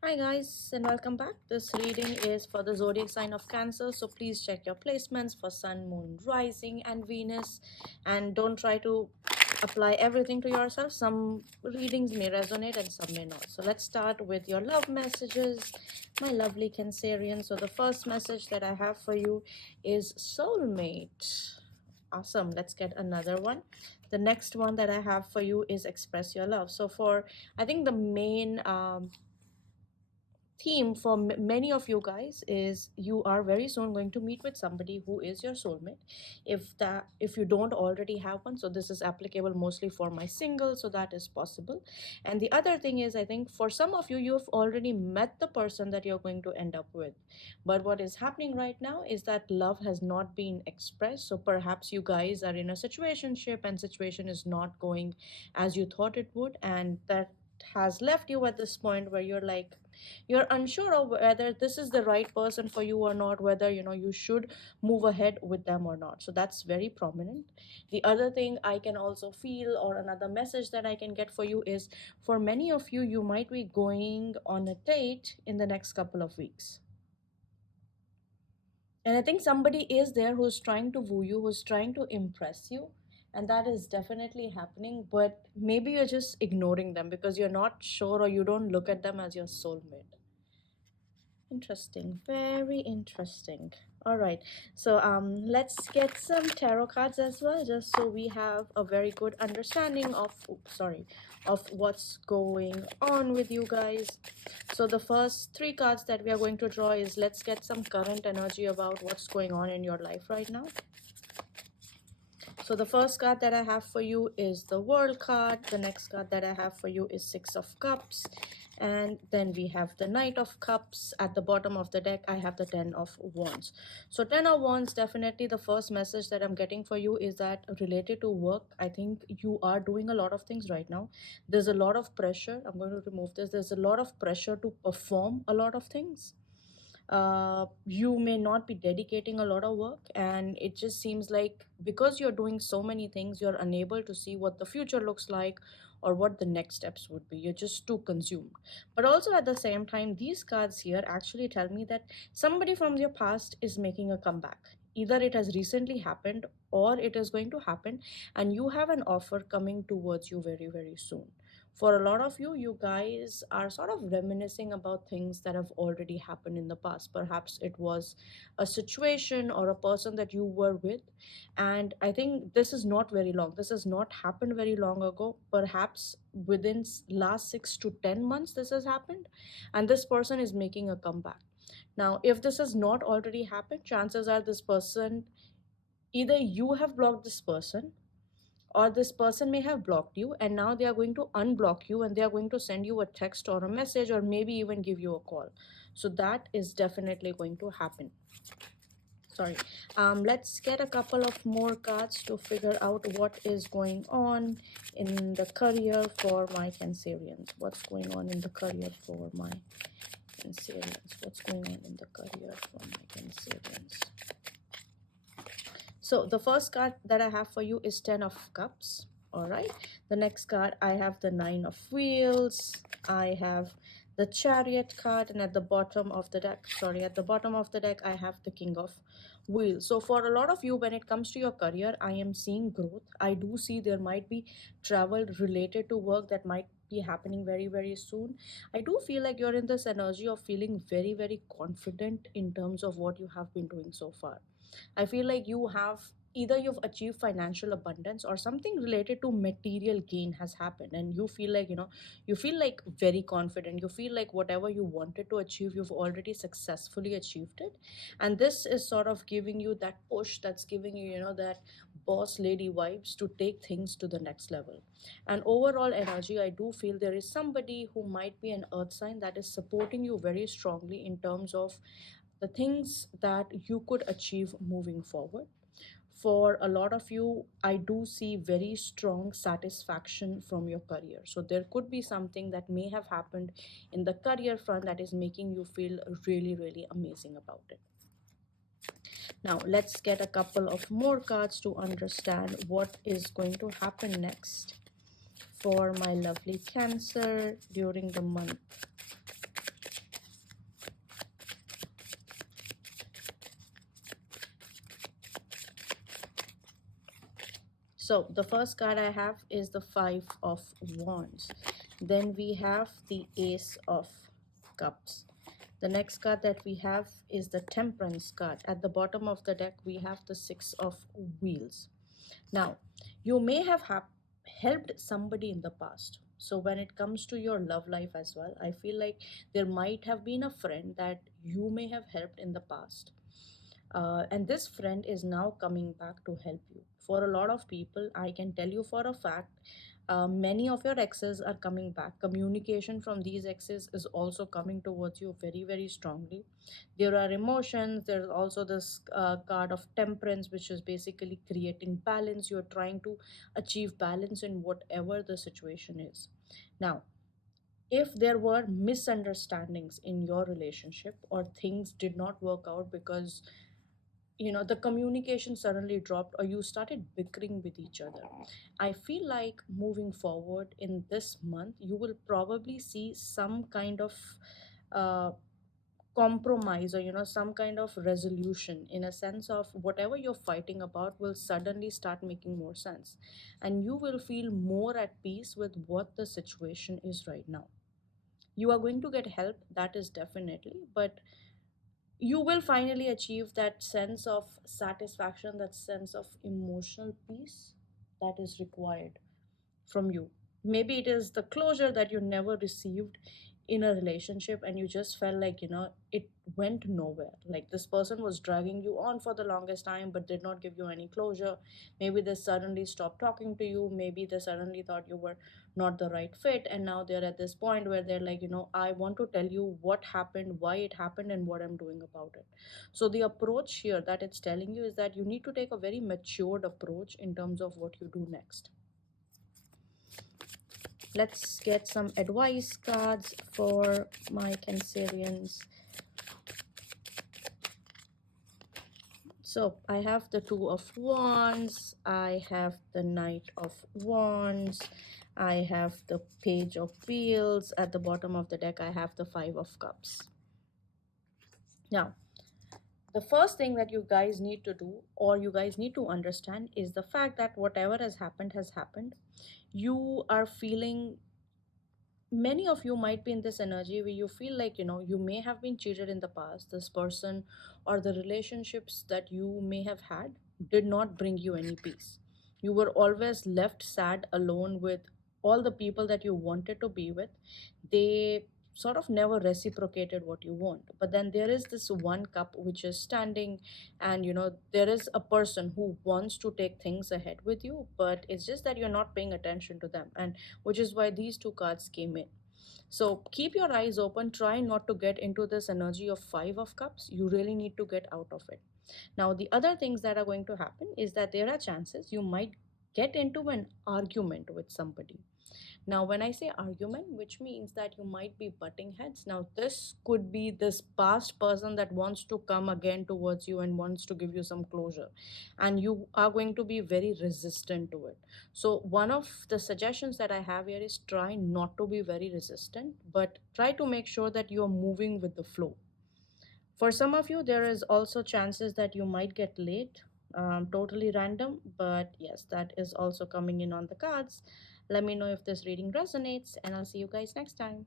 Hi guys and welcome back. This reading is for the zodiac sign of Cancer, so please check your placements for Sun, Moon, Rising and Venus, and don't try to apply everything to yourself. Some readings may resonate and some may not. So let's start with your love messages, my lovely Cancerian. So the first message that I have for you is soulmate. Awesome. Let's get another one. The next one that I have for you is express your love. So for I think the main theme for many of you guys is you are very soon going to meet with somebody who is your soulmate. If you don't already have one, so this is applicable mostly for my single, so that is possible. And the other thing is, I think for some of you, you've already met the person that you're going to end up with, but what is happening right now is that love has not been expressed. So perhaps you guys are in a situationship and situation is not going as you thought it would, and that has left you at this point where you're unsure of whether this is the right person for you or not, whether you should move ahead with them or not. So that's very prominent. The other thing I can also feel, or another message that I can get for you, is for many of you, you might be going on a date in the next couple of weeks. And I think somebody is there who's trying to woo you, who's trying to impress you, and that is definitely happening. But maybe you're just ignoring them because you're not sure, or you don't look at them as your soulmate. Interesting, very interesting. All right, so let's get some tarot cards as well, just so we have a very good understanding of of what's going on with you guys. So the first three cards that we are going to draw is, let's get some current energy about what's going on in your life right now. So the first card that I have for you is the World card. The next card that I have for you is Six of Cups. And then we have the Knight of Cups. At the bottom of the deck, I have the Ten of Wands. So Ten of Wands, definitely the first message that I'm getting for you is that related to work, I think you are doing a lot of things right now. There's a lot of pressure. I'm going to remove this. There's a lot of pressure to perform a lot of things. You may not be dedicating a lot of work, and it just seems like because you're doing so many things, you're unable to see what the future looks like or what the next steps would be. You're just too consumed. But also at the same time, these cards here actually tell me that somebody from your past is making a comeback. Either it has recently happened or it is going to happen, and you have an offer coming towards you very, very soon. For a lot of you, you guys are sort of reminiscing about things that have already happened in the past. Perhaps it was a situation or a person that you were with, and I think this is not very long, this has not happened very long ago. Perhaps within last 6 to 10 months this has happened, and this person is making a comeback. Now if this has not already happened, chances are this person, either you have blocked this person, or this person may have blocked you, and now they are going to unblock you and they are going to send you a text or a message, or maybe even give you a call. So that is definitely going to happen. Sorry. Let's get a couple of more cards to figure out what is going on in the career for my Cancerians. What's going on in the career for my Cancerians? What's going on in the career for my Cancerians? So the first card that I have for you is Ten of Cups. All right. The next card, I have the Nine of Wheels. I have the Chariot card, and at the bottom of the deck, I have the King of Wheels. So for a lot of you, when it comes to your career, I am seeing growth. I do see there might be travel related to work that might be happening very, very soon. I do feel like you're in this energy of feeling very, very confident in terms of what you have been doing so far. I feel like you've achieved financial abundance, or something related to material gain has happened, and you feel like you feel like very confident. You feel like whatever you wanted to achieve, you've already successfully achieved it, and this is sort of giving you that push, that's giving you that boss lady vibes to take things to the next level. And overall energy, I do feel there is somebody who might be an earth sign that is supporting you very strongly in terms of the things that you could achieve moving forward. For a lot of you, I do see very strong satisfaction from your career. So there could be something that may have happened in the career front that is making you feel really, really amazing about it. Now let's get a couple of more cards to understand what is going to happen next for my lovely Cancer during the month So the first card I have is the Five of Wands. Then we have the Ace of Cups. The next card that we have is the Temperance card. At the bottom of the deck, we have the Six of Wheels. Now, you may have helped somebody in the past. So when it comes to your love life as well, I feel like there might have been a friend that you may have helped in the past, and this friend is now coming back to help you. For a lot of people, I can tell you for a fact, many of your exes are coming back. Communication from these exes is also coming towards you very, very strongly. There are emotions. There's also this card of temperance, which is basically creating balance. You're trying to achieve balance in whatever the situation is. Now, if there were misunderstandings in your relationship or things did not work out because the communication suddenly dropped or you started bickering with each other, I feel like moving forward in this month you will probably see some kind of uh, compromise, or some kind of resolution, in a sense of whatever you're fighting about will suddenly start making more sense, and you will feel more at peace with what the situation is right now. You are going to get help, that is definitely, but you will finally achieve that sense of satisfaction, that sense of emotional peace that is required from you. Maybe it is the closure that you never received in a relationship, and you just felt like, it went nowhere. Like this person was dragging you on for the longest time but did not give you any closure. Maybe they suddenly stopped talking to you. Maybe they suddenly thought you were not the right fit. And now they're at this point where they're like, I want to tell you what happened, why it happened, and what I'm doing about it. So the approach here that it's telling you is that you need to take a very matured approach in terms of what you do next. Let's get some advice cards for my Cancerians. So I have the Two of Wands, I have the Knight of Wands, I have the Page of Wheels. At the bottom of the deck, I have the Five of Cups. Now, the first thing that you guys need to do, or you guys need to understand, is the fact that whatever has happened has happened. You are feeling, many of you might be in this energy where you feel like, you may have been cheated in the past. This person or the relationships that you may have had did not bring you any peace. You were always left sad alone with all the people that you wanted to be with. They sort of never reciprocated what you want. But then there is this one cup which is standing, and there is a person who wants to take things ahead with you, but it's just that you're not paying attention to them, and which is why these two cards came in. So keep your eyes open. Try not to get into this energy of Five of Cups. You really need to get out of it. Now, the other things that are going to happen is that there are chances you might get into an argument with somebody. Now, when I say argument, which means that you might be butting heads. Now, this could be this past person that wants to come again towards you and wants to give you some closure, and you are going to be very resistant to it. So, one of the suggestions that I have here is try not to be very resistant, but try to make sure that you are moving with the flow. For some of you, there is also chances that you might get late, totally random, but yes, that is also coming in on the cards. Let me know if this reading resonates, and I'll see you guys next time.